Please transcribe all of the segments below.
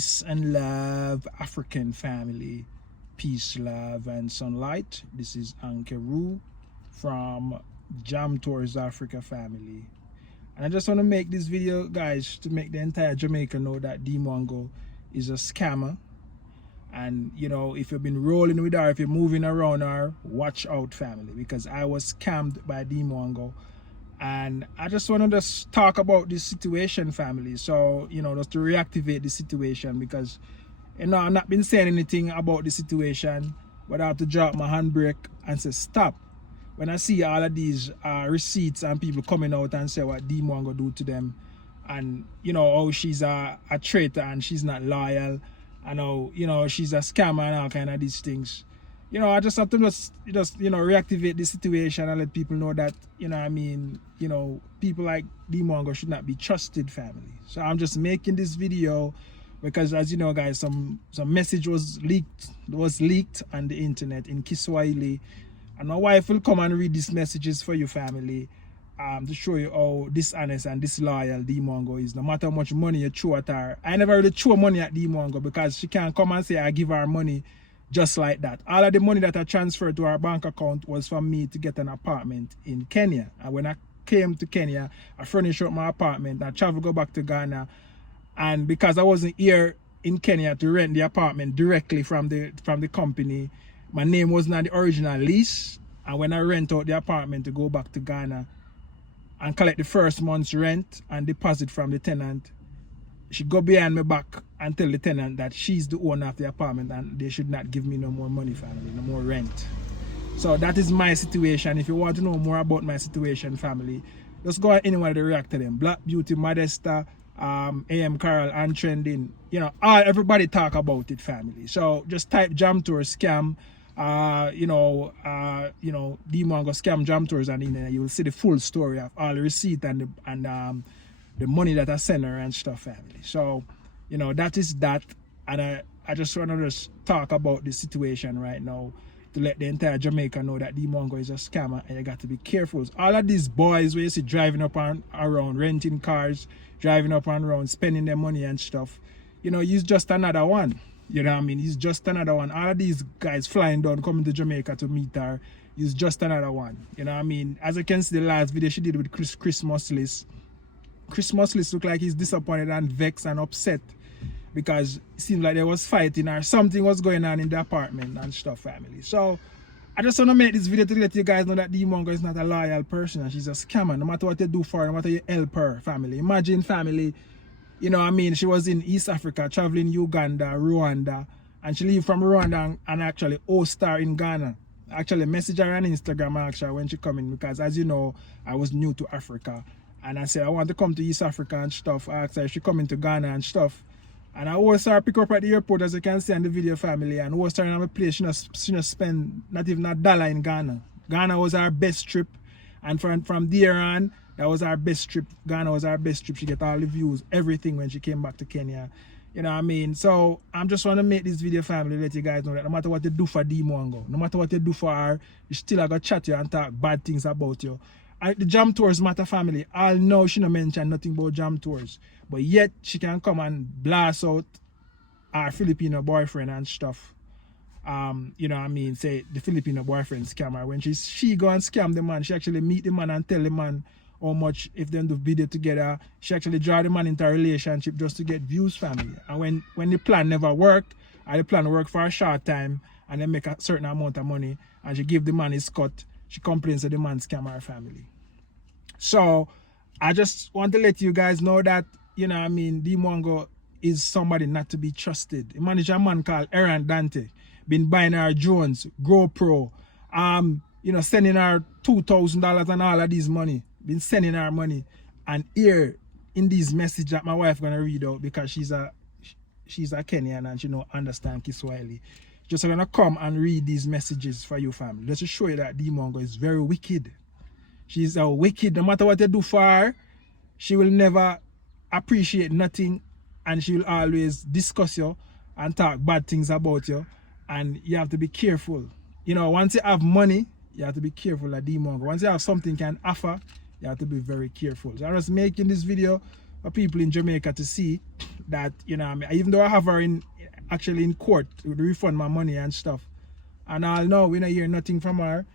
Peace and love, African family. Peace, love, and sunlight. This is Ankeru from Jam Tours Africa family. And I just want to make this video, guys, to make the entire Jamaica know that Dee Mwango is a scammer. And you know, if you've been rolling with her, if you're moving around her, watch out, family, because I was scammed by Dee Mwango. And I just want to just talk about this situation, family. So, you know, just to reactivate the situation, because, you know, I've not been saying anything about the situation, but I have to drop my handbrake and say stop. When I see all of these receipts and people coming out and say what Dee Mwango do to them, and, you know, how she's a traitor and she's not loyal, and how, you know, she's a scammer and all kind of these things. You know, I just have to just you know, reactivate the situation and let people know that, you know what I mean, you know, people like Dee Mwango should not be trusted, family. So I'm just making this video because, as you know, guys, some message was leaked on the internet in Kiswahili, and my wife will come and read these messages for you, family, to show you how dishonest and disloyal Dee Mwango is. No matter how much money you throw at her, I never really throw money at Dee Mwango, because she can't come and say I give her money just like that. All of the money that I transferred to our bank account was for me to get an apartment in Kenya. And when I came to Kenya, I furnished up my apartment. I traveled go back to Ghana. And because I wasn't here in Kenya to rent the apartment directly from the company, my name wasn't on the original lease. And when I rent out the apartment to go back to Ghana and collect the first month's rent and deposit from the tenant, she go behind my back and tell the tenant that she's the owner of the apartment and they should not give me no more money, family, no more rent. So that is my situation. If you want to know more about my situation, family, just go anywhere to react to them. Black Beauty, Modesta, AM Carol, and Trending. You know, everybody talk about it, family. So just type Jam Tours scam, you know, Dee Mwango scam Jam Tours, and in there you will see the full story of all the receipt and the money that I send her and stuff, family. So, you know, that is that. And I just want to just talk about the situation right now to let the entire Jamaica know that Dee Mwango is a scammer and you got to be careful. All of these boys where you see driving up and around, renting cars, driving up and around, spending their money and stuff, you know, he's just another one. You know what I mean? He's just another one. All of these guys flying down, coming to Jamaica to meet her, he's just another one. You know what I mean? As I can see the last video she did with Chris Muslis looked like he's disappointed and vexed and upset because it seemed like there was fighting or something was going on in the apartment and stuff, family. So I just want to make this video to let you guys know that Dee Mwango is not a loyal person and she's a scammer. No matter what you do for her, no matter you help her, family. Imagine, family, you know what I mean, she was in East Africa, traveling Uganda, Rwanda, and she leave from Rwanda and actually host her in Ghana. Actually message her on Instagram actually when she come in, because as you know, I was new to Africa. And I said, I want to come to East Africa and stuff. I asked her if she come into Ghana and stuff. And I was her pick up at the airport, as you can see in the video, family. And was her in my place. She not spend not even $1 in Ghana. Ghana was our best trip. And from there on, that was our best trip. Ghana was our best trip. She get all the views, everything when she came back to Kenya. You know what I mean? So I'm just want to make this video, family, let you guys know that no matter what you do for Dee Mwango, no matter what you do for her, you still have to chat you and talk bad things about you. The Jam Tours matter, family. I'll know she no mention nothing about Jam Tours, but yet she can come and blast out our Filipino boyfriend and stuff. You know what I mean? Say the Filipino boyfriend scammer. When she go and scam the man, she actually meet the man and tell the man how much if them do video together. She actually draw the man into a relationship just to get views, family. And when the plan never worked, or the plan worked for a short time and then make a certain amount of money, and she give the man his cut, she complains that the man scam her family. So I just want to let you guys know that, you know what I mean, Dee Mwango is somebody not to be trusted. He managed a man called Errands, been buying her drones, GoPro, you know, sending her $2,000 and all of these money. Been sending her money. And here in these messages that my wife gonna read out, because she's a Kenyan and she know understand Kiswahili. Just gonna come and read these messages for you, family. Let's just show you that Dee Mwango is very wicked. She's a wicked. No matter what you do for her, she will never appreciate nothing, and she will always discuss you and talk bad things about you. And you have to be careful. You know, once you have money, you have to be careful of Dee Mwango. Once you have something can offer, you have to be very careful. So I'm just making this video for people in Jamaica to see that, you know, I mean, even though I have her actually in court to refund my money and stuff, and I'll know we don't hear nothing from her,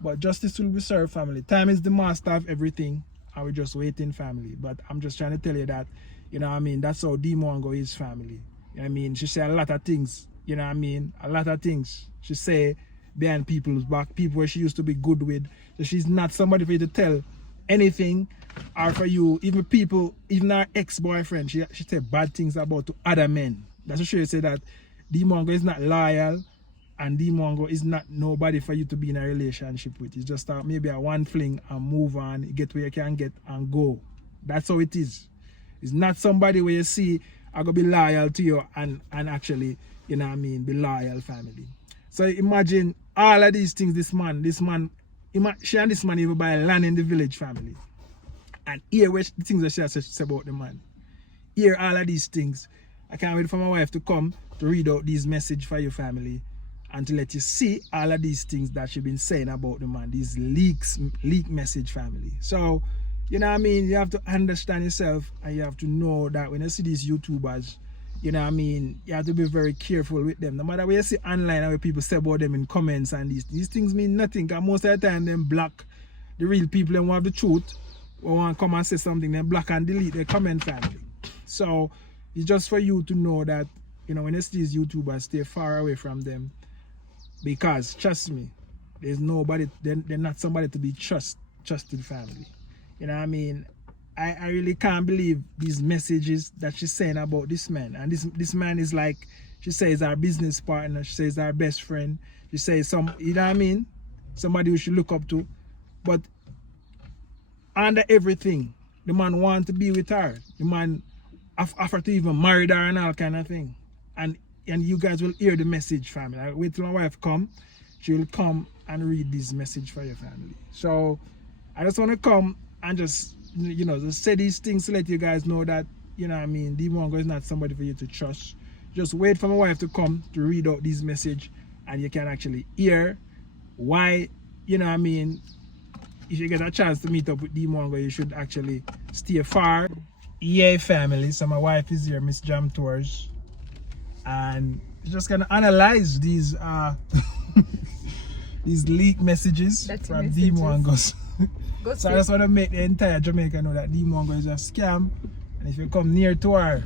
but justice will be served, family. Time is the master of everything, and we're just waiting, family. But I'm just trying to tell you that, you know what I mean, that's how Dee Mwango is, family. You know what I mean? She say a lot of things, you know what I mean? A lot of things. She say behind people's back, people where she used to be good with. So she's not somebody for you to tell anything, or for you, even people, even her ex-boyfriend, she said bad things about to other men. That's what she say, that Dee Mwango is not loyal, and Dee Mwango is not nobody for you to be in a relationship with. It's just maybe a one fling and move on, get where you can get and go. That's how it is. It's not somebody where you see I gonna be loyal to you and actually, you know what I mean, be loyal, family. So imagine all of these things, she and this man even buy land in the village, family. And hear the things that she has to say about the man. Hear all of these things. I can't wait for my wife to come to read out these messages for your family and to let you see all of these things that she's been saying about the man, these leak message, family. So, you know what I mean, you have to understand yourself, and you have to know that when you see these YouTubers, you know what I mean, you have to be very careful with them. No matter what you see online and what people say about them in comments, and these things mean nothing, because most of the time them block the real people and want the truth, or want to come and say something, then block and delete their comment, family. So it's just for you to know that, you know, when you see these YouTubers, stay far away from them, because trust me, there's nobody, they're not somebody to be trusted, family. You know what I mean? I really can't believe these messages that she's saying about this man. And this man is like, she says our business partner, she says our best friend, she says you know what I mean? Somebody we should look up to. But under everything, the man wants to be with her. The man offered to even marry her and all kind of thing. And you guys will hear the message, family. I wait till my wife come. She will come and read this message for your family. So I just want to come and just, you know, just say these things to let you guys know that, you know what I mean, Dee Mwango is not somebody for you to trust. Just wait for my wife to come to read out this message, and you can actually hear why, you know what I mean, if you get a chance to meet up with Dee Mwango, you should actually stay far. Yeah, family. So my wife is here, Miss Jam Tours, and just gonna analyze these these leaked messages from Dee Mwango. So I just want to make the entire Jamaica know that Dee Mwango is a scam, and if you come near to her,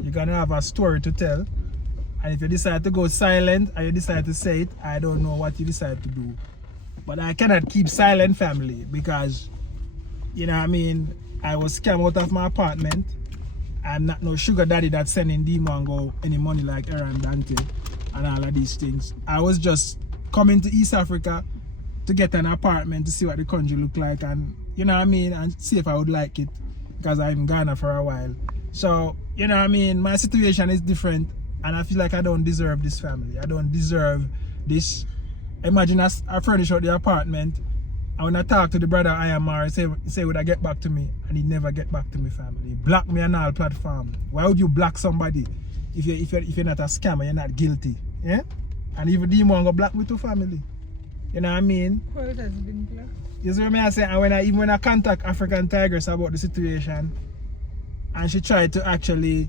you're gonna have a story to tell. And if you decide to go silent and you decide to say it, I don't know what you decide to do. But I cannot keep silent, family, because, you know what I mean, I was scammed out of my apartment. I'm not no sugar daddy that's sending Dee Mwango any money like Errands and all of these things. I was just coming to East Africa to get an apartment to see what the country look like, and, you know what I mean, and see if I would like it, because I'm in Ghana for a while. So, you know what I mean, my situation is different, and I feel like I don't deserve this, family. I don't deserve this. Imagine I furnish out the apartment, and when I talk to the brother IMR, say would I get back to me, and he never get back to me, family. Block me on all platform. Why would you block somebody if you're not a scammer, you're not guilty? Yeah? And even Dee Mwango block me too, family. You know what I mean? How it has been blocked? You see what I say? And even when I contact African Tigress about the situation, and she tried to actually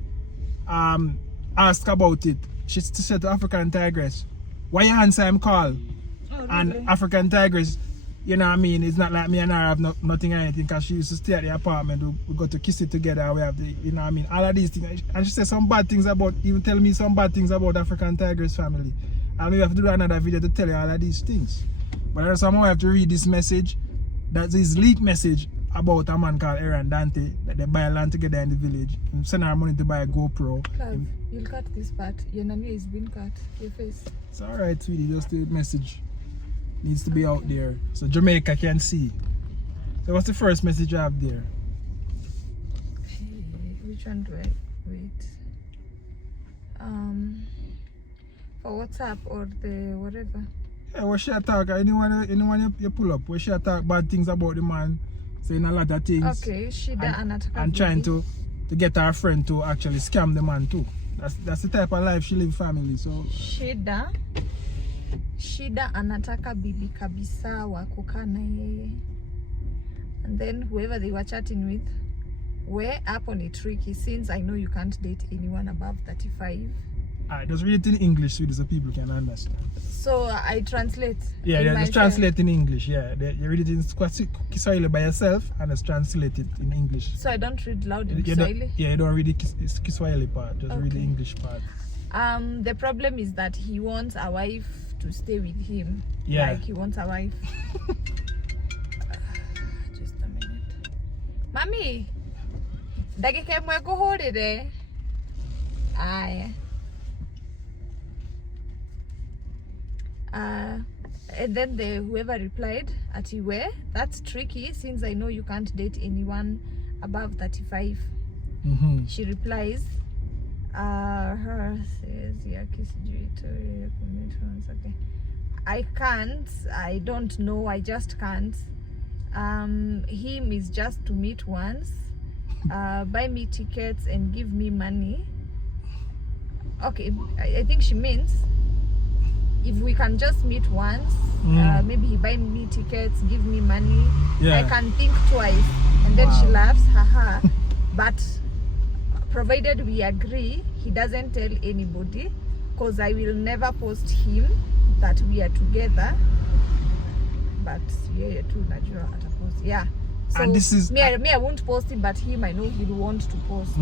ask about it, she said to African Tigress, why you answer him call? Oh, really? And African Tigress, you know what I mean, it's not like me and her have nothing or anything, because she used to stay at the apartment, we got to kiss it together, we have the, you know what I mean, all of these things. And she said some bad things about, even tell me some bad things about African Tigress family. And we have to do another video to tell you all of these things. But also I'm going to have to read this message, that's this leak message about a man called Errands that they buy land together in the village. And send her money to buy a GoPro. Clive, you'll cut this part. Your name has been cut. Your face. It's alright, sweetie, just the message needs to be out there so Jamaica can see. So what's the first message you have there? Which one do I wait? For WhatsApp or the whatever. Yeah, where she talk, anyone you pull up, where she talk bad things about the man, saying a lot of things. Okay, Shida and trying to get her friend to actually scam the man too. That's the type of life she live, family. So Shida anataka bibi kabisa wa kukaa na yeye. And then whoever they were chatting with where up on a tricky since I know you can't date anyone above 35. Just read it in English so the people can understand. So I translate. Yeah, just translate in English. Yeah, you read it in Kiswahili by yourself and just translate it in English. So I don't read loud in Kiswahili? You don't read the Kiswahili part, just read the English part. The problem is that he wants a wife to stay with him. Yeah. Like he wants a wife. Just a minute. Mami, dakika mweko hode de. Aya. And then whoever replied, Atiwe, that's tricky since I know you can't date anyone above 35. She replies, her says, okay. I can't, I don't know, I just can't. Him is just to meet once, buy me tickets and give me money. Okay, I think she means if we can just meet once, maybe he buy me tickets, give me money, I can think twice. And then she laughs, haha. But provided we agree, he doesn't tell anybody, because I will never post him that we are together. But yeah, too najua atapost. Yeah. So and this is me, I won't post it, but him I know he'll want to post.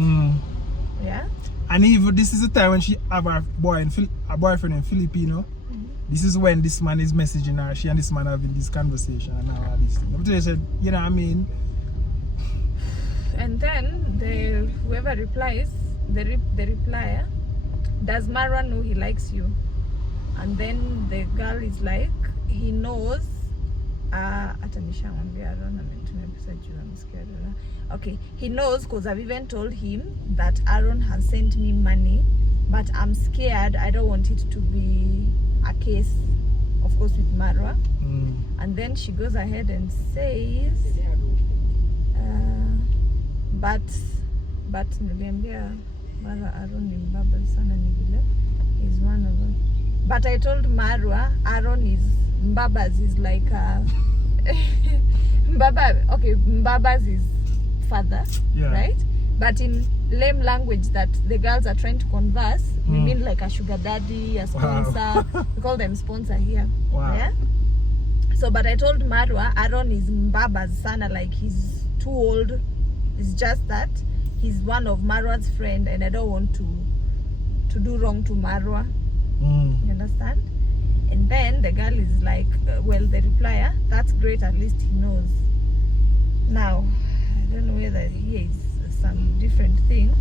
Yeah. And even this is the time when she have a boyfriend in Filipino. This is when this man is messaging her. She and this man having this conversation and all this thing. But said, you know what I mean? And then whoever replies, the replier, does Marwa know he likes you? And then the girl is like, he knows. Okay, he knows because I've even told him that Aaron has sent me money, but I'm scared. I don't want it to be a case, of course, with Marwa. And then she goes ahead and says, but niliambia Marwa Aaron ni mbaba sana ni vile is one of them. But I told Marwa Aaron is mbabas is like mbaba. Okay, mbabas is father, right? But in lame language that the girls are trying to converse, we mean like a sugar daddy, a sponsor. We call them sponsor here. Yeah. So, but I told Marwa Aaron is mbaba's sana, like he's too old. It's just that he's one of Marwa's friend, and I don't want to do wrong to Marwa. You understand? And then the girl is like, well, the replier, that's great, at least he knows. Now, I don't know whether here is some different thing.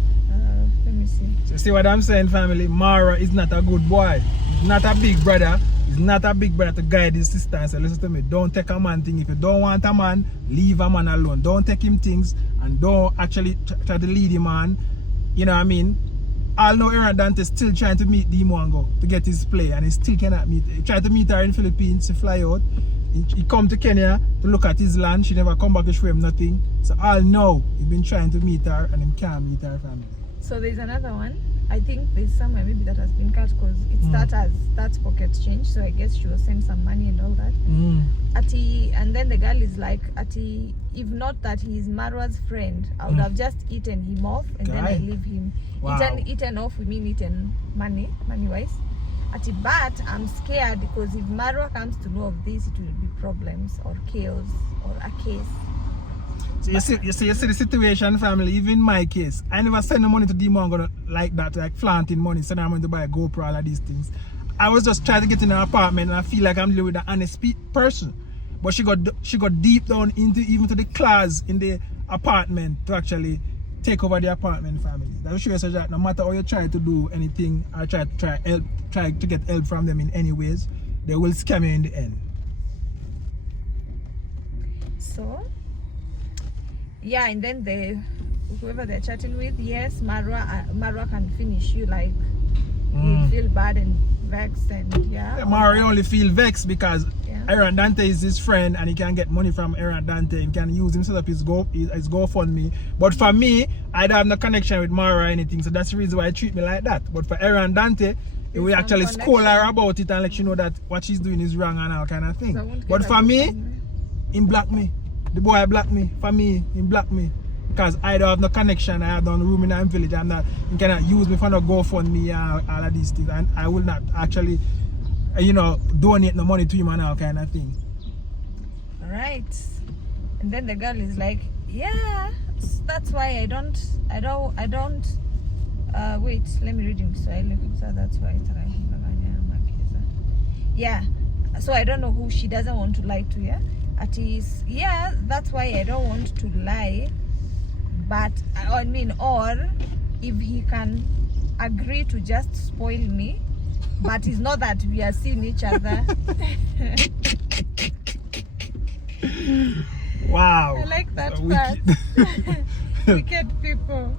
Let me see. So see what I'm saying, family? Marwa is not a good boy. He's not a big brother. He's not a big brother to guide his sister and say, listen to me, don't take a man thing. If you don't want a man, leave a man alone. Don't take him things and don't actually try to lead him on. You know what I mean? I know Errands is still trying to meet Dee Mwango to get his play, and he still cannot meet. He tried to meet her in Philippines to fly out. He come to Kenya to look at his land. She never come back to show him nothing. So all know he's been trying to meet her and he can't meet her family. So there's another one. I think there's somewhere maybe that has been cut because it starts as that's pocket change. So I guess she was sent some money and all that. Ati, and then the girl is like, Ati, if not that he is Marwa's friend, I would have just eaten him off and then I leave him. Eaten off, we mean eaten money wise. Ati, but I'm scared because if Marwa comes to know of this, it will be problems or chaos or a case. So you see the situation, family. Even in my case, I never send no money to Dee Mwango like that, like flaunting money, send her money to buy a GoPro, all of these things. I was just trying to get in her apartment and I feel like I'm dealing with an honest person. But she got deep down into even to the class in the apartment to actually take over the apartment, family. That shows you that no matter how you try to do anything or try to get help from them in any ways, they will scam you in the end. So yeah, and then whoever they're chatting with, yes, Marwa can finish you, like you feel bad and vexed, and Marwa only feel vexed because Errands is his friend and he can get money from Errands. He can use him set up his GoFundMe. But for me, I don't have no connection with Marwa or anything, so that's the reason why I treat me like that. But for Errands, it will actually scold her about it and let you know that what she's doing is wrong and all kind of thing. So but for me, he block me. The boy block me. For me, he block me. because I don't have no connection. I have no room in that village. I'm not, you cannot use me for no GoFundMe and all of these things. And I will not actually, you know, donate no money to him and all kind of thing. Right. And then the girl is like, yeah, that's why I don't, wait, let me read in Swahili. So that's why it's right. Yeah. So I don't know who she doesn't want to lie to, yeah? At least, yeah, that's why I don't want to lie. But, I mean, or if he can agree to just spoil me, but it's not that we are seeing each other. Wow. I like that part. Wicked people.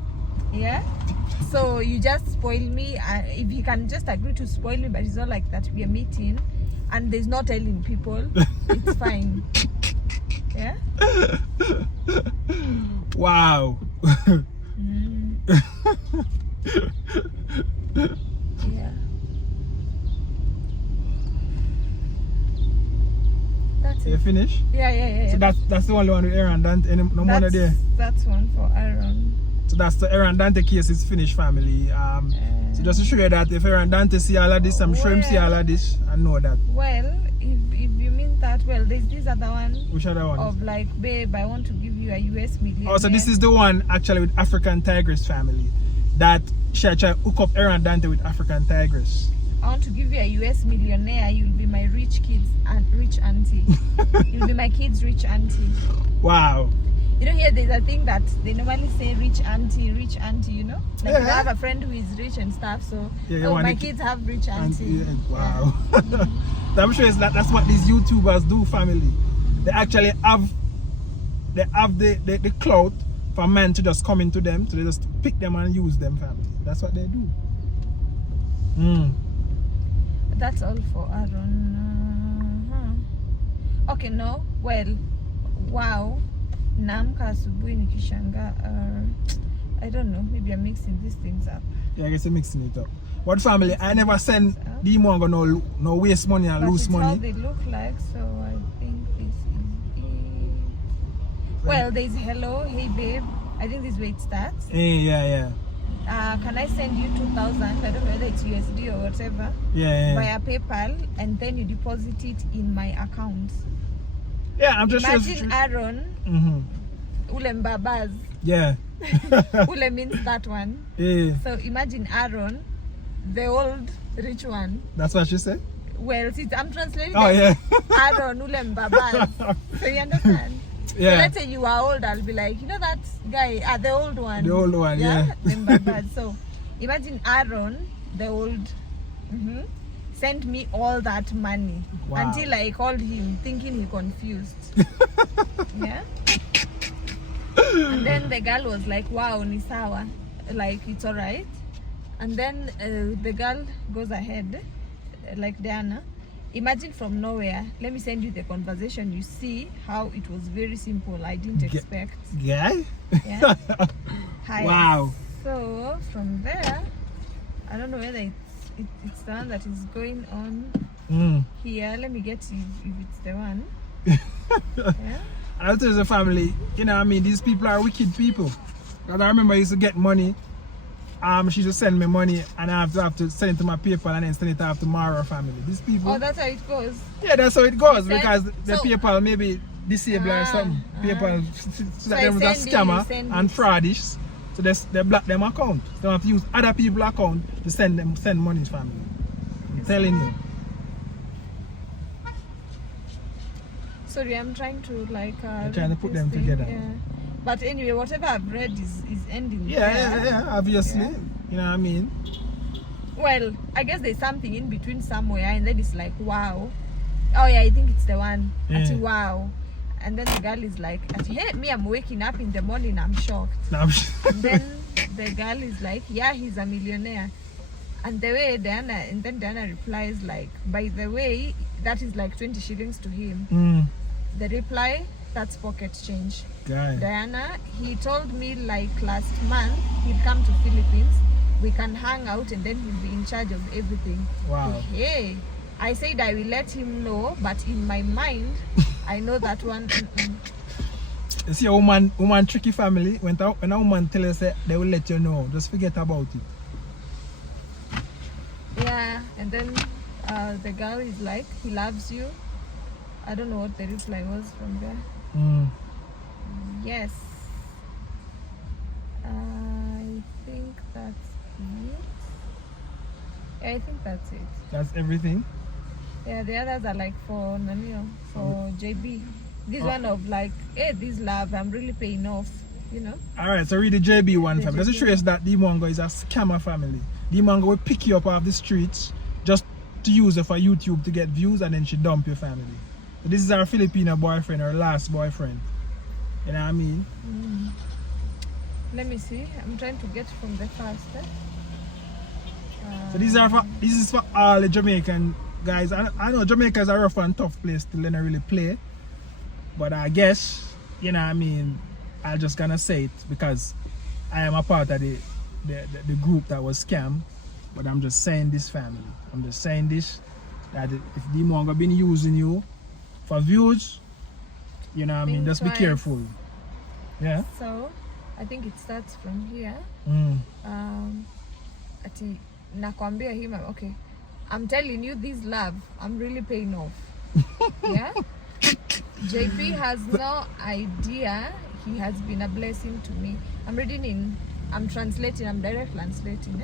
Yeah? So you just spoil me. If he can just agree to spoil me, but it's not like that we are meeting and there's no telling people, it's fine. Yeah? Wow. Yeah. That's it. You finish? Yeah. So that's the only one with Aaron Dante. No more there. That's one for Aaron. So that's the Aaron Dante case is finished, family. So just to show you that if Aaron Dante see all of this, I'm sure him see all of this and know that. Well, if you mean that, well, there's this other one. Which other one? Of like, babe, I want to give you a US million. Oh, so this is the one actually with African Tigress family. That she try to hook up Aaron Dante with African Tigress. I want to give you a US millionaire. You'll be my rich kids and rich auntie. You'll be my kids' rich auntie. Wow. You know, here there's a thing that they normally say rich auntie, you know? Like Yeah. you have a friend who is rich and stuff, so Yeah, my kids have rich auntie. Yeah, wow. I'm sure that's what these YouTubers do, family. They actually have the clout for men to just come into them, so they just pick them and use them, family. That's what they do. That's all for Aaron. Okay, no. Well, wow. Naamka asubuhi nikishanga. I don't know. Maybe I'm mixing these things up. Yeah, I guess you're mixing it up. But family, I never send Dee Mwango no waste money and lose money. How they look like, so I think this is it. Well, there's hello, hey babe. I think this is where it starts. Yeah. Can I send you 2,000? I don't know whether it's USD or whatever. Yeah. Via PayPal, and then you deposit it in my account. Yeah, I'm just Imagine Aaron. Ule mbabaz. Yeah. Ule means that one. Yeah. So imagine Aaron, the old rich one. That's what she said? Well, see, I'm translating. Oh, yeah. Aaron ule mbabaz. So you understand? Yeah. So let's say you are old, I'll be like, you know that guy, the old one. The old one, yeah. The mbabaz. So imagine Aaron, the old, sent me all that money. Wow. Until I called him thinking he confused. Yeah. And then the girl was like, wow, ni sawa, like it's all right. And then the girl goes ahead, like Diana, imagine from nowhere, let me send you the conversation. You see how it was very simple. I didn't expect. Yeah. Yeah. Hi. Wow. So from there, I don't know whether it's the one that is going on here. Let me get if it's the one. Yeah. I'll tell you, the family, you know what I mean, these people are wicked people. Because I remember I used to get money. She just send me money and I have to send it to my PayPal and then send it out to Mara family. These people. Oh, that's how it goes. Yeah, that's how it goes, You because send- the so- PayPal maybe disable or something. PayPal so that them was a scammer and fraudish. So they block them account. They have to use other people's account to send money to family. I'm telling you. Sorry, I'm trying to like. You're trying to put read them this together. Yeah. But anyway, whatever I've read is ending. Yeah, obviously. Yeah. You know what I mean? Well, I guess there's something in between somewhere, and then it's like, wow. Oh yeah, I think it's the one. Yeah. Ati, wow. And then the girl is like, ati, hey, me, I'm waking up in the morning, I'm shocked. No, I'm And then the girl is like, yeah, he's a millionaire. And the way Diana replies like, by the way, that is like 20 shillings to him. The reply, that's pocket change. Guy. Diana, he told me like last month he'd come to Philippines. We can hang out and then he'll be in charge of everything. Wow. Hey, I said I will let him know, but in my mind, I know that one. You see a woman tricky family. When a woman tell us that they will let you know, just forget about it. Yeah, and then the girl is like, he loves you. I don't know what the reply was from there. Yes. I think that's it. Yeah, I think that's it. That's everything? Yeah, the others are like for Nanio, for JB. This one of like, hey, this love, I'm really paying off, you know. Alright, so read the JB one family. Let's trace that Dee Mwango is a scammer family. Dee Mwango will pick you up off the streets just to use it for YouTube to get views, and then she dump your family. So this is our Filipino boyfriend, our last boyfriend. You know what I mean? Let me see. I'm trying to get from the first. So this is for all the Jamaican guys. I know Jamaica is a rough and tough place to learn to really play. But I guess, you know what I mean, I'm just gonna say it because I am a part of the group that was scammed. But I'm just saying this, family. I'm just saying this, that if Dee Mwango been using you for views, you know what I mean, just be careful. Yeah? So, I think it starts from here. Ati nakwambia him, okay, I'm telling you this love, I'm really paying off. Yeah? JP has no idea he has been a blessing to me. I'm translating, I'm direct translating.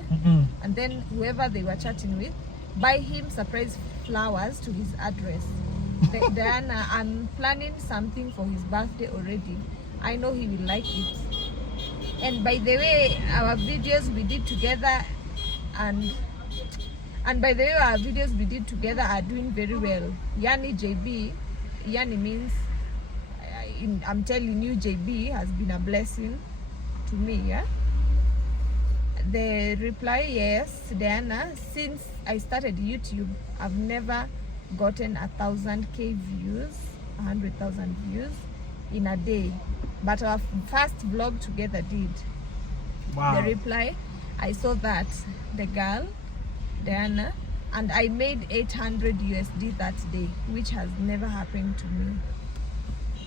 And then whoever they were chatting with, buy him surprise flowers to his address. Diana, I'm planning something for his birthday already. I know he will like it. And by the way, our videos we did together and by the way, our videos we did together are doing very well. Yani JB, Yani means, I'm telling you, JB has been a blessing to me, yeah? The reply, yes, Diana, since I started YouTube, I've never gotten 1,000k views, 100,000 views in a day. But our first vlog together did. Wow. The reply, I saw that, the girl, Diana, and I made 800 USD that day, which has never happened to me.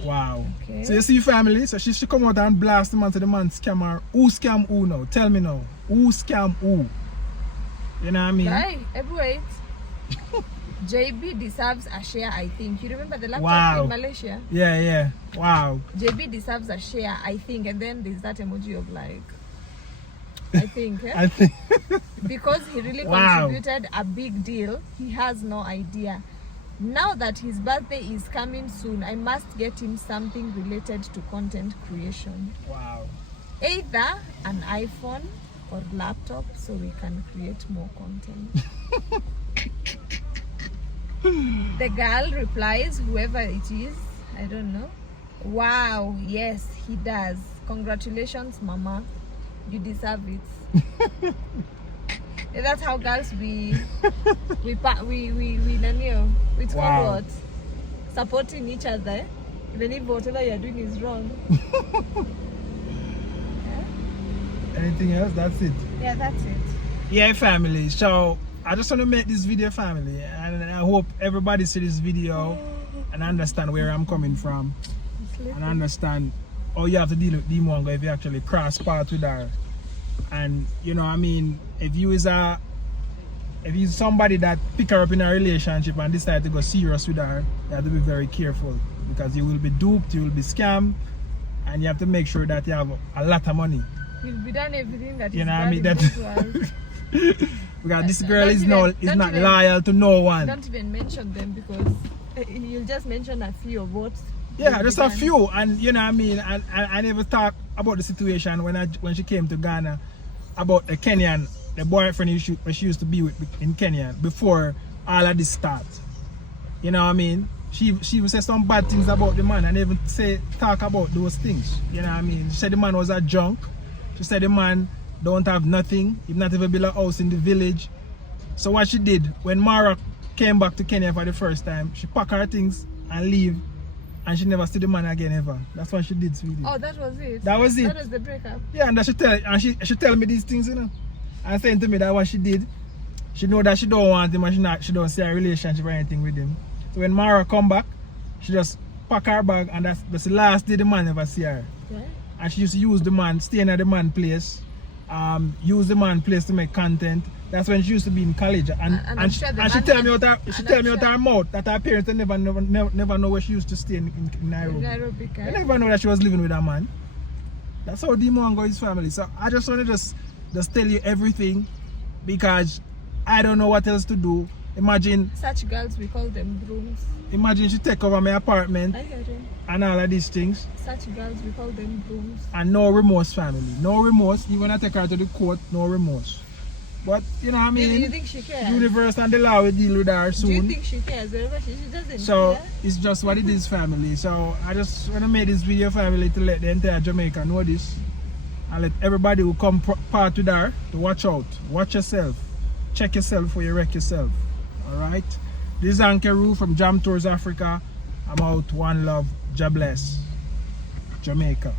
Wow. Okay. So you see, family, so she should come out and blast the man to the man scammer. Who scam who now? Tell me now. Who scam who? You know what I mean? Guy, wait. JB deserves a share, I think. You remember the laptop in Malaysia? Yeah, yeah. Wow. JB deserves a share, I think. And then there's that emoji of like, I think. I think. Because he really contributed a big deal. He has no idea. Now that his birthday is coming soon, I must get him something related to content creation. Wow. Either an iPhone or laptop so we can create more content. The girl replies, whoever it is, I don't know. Wow, yes, he does. Congratulations, mama. You deserve it. That's how girls it's called what? Supporting each other, even if whatever you're doing is wrong. Anything else? That's it. Yeah, that's it. Yeah, family. So I just want to make this video, family, and I hope everybody see this video and understand where I'm coming from, and understand how you have to deal with Dee Mwango if you actually cross paths with her. And you know, I mean, if you somebody that pick her up in a relationship and decide to go serious with her, you have to be very careful, because you will be duped, you will be scammed, and you have to make sure that you have a lot of money. You'll be done everything that you is know what I mean? That because this girl is not loyal to no one. Don't even mention them, because you'll just mention a few of what. Yeah, just a few, and you know what I mean. And I never talked about the situation when she came to Ghana, about the Kenyan, the boyfriend she used to be with in Kenya before all of this starts. You know what I mean? She would say some bad things about the man and even talk about those things. You know what I mean? She said the man was a junk. She said the man don't have nothing, if not even build a house in the village. So what she did, when Mara came back to Kenya for the first time, she packed her things and leave, and she never see the man again ever. That's what she did, sweetie. Oh, that was it? That was it. That was the breakup? Yeah, and she tell me these things, you know. And saying to me that what she did, she know that she don't want him and she don't see a relationship or anything with him. So when Mara come back, she just pack her bag, and that's the last day the man ever see her. Yeah. And she used to use the man, staying at the man place, use the man place to make content. That's when she used to be in college, and she tell me out her mouth that her parents never know where she used to stay in Nairobi. Nairobi, They never know that she was living with a man. That's how Dee Mwango is family. So I just want to just tell you everything, because I don't know what else to do. Imagine such girls, we call them brooms. Imagine she take over my apartment and all of these things. Such girls, we call them brooms. And no remorse, family. No remorse. Even when I take her to the court, no remorse. But you know what I mean? You think she cares? Universe and the law will deal with her soon. Do you think she cares? She doesn't so care. It's just what it is, family. So I just want to make this video, family, to let the entire Jamaica know this. And let everybody who come part with her to watch out. Watch yourself. Check yourself before you wreck yourself. Alright? This is Ankeru from Jam Tours Africa. I'm out. One love. God bless. Jamaica.